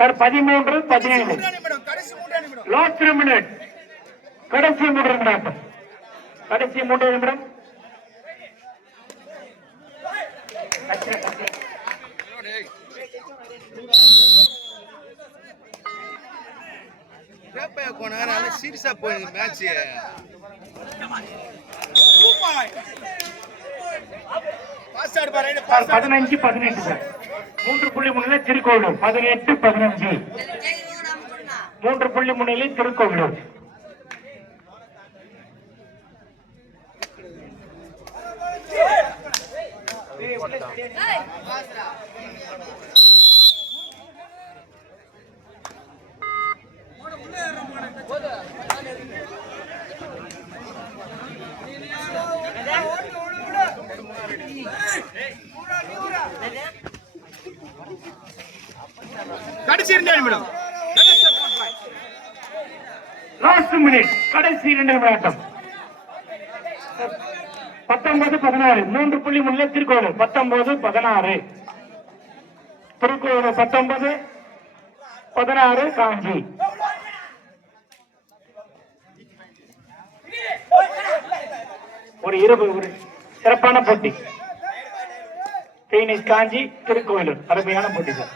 Sir 13-17 last minute கடைசி 3 நிமிடம் கடைசி 3 நிமிடம் சீரியஸா போய் மேட்ச் 15-18 சார் 3.3 திருக்கோவிலூர் 18-15 3.3 திருக்கோவிலூர் கடைசி 2 நிமிடம் லாஸ்ட் மினிட் கடைசி 2 நிமிடம் 19-16 3.3 திருக்கோவிலூர் 19-16 திருக்கோவிலூர் 19-16 காஞ்சி ஒரு சிறப்பான போட்டி. காஞ்சி திருக்கோவிலூர் அருமையான போட்டி சார்.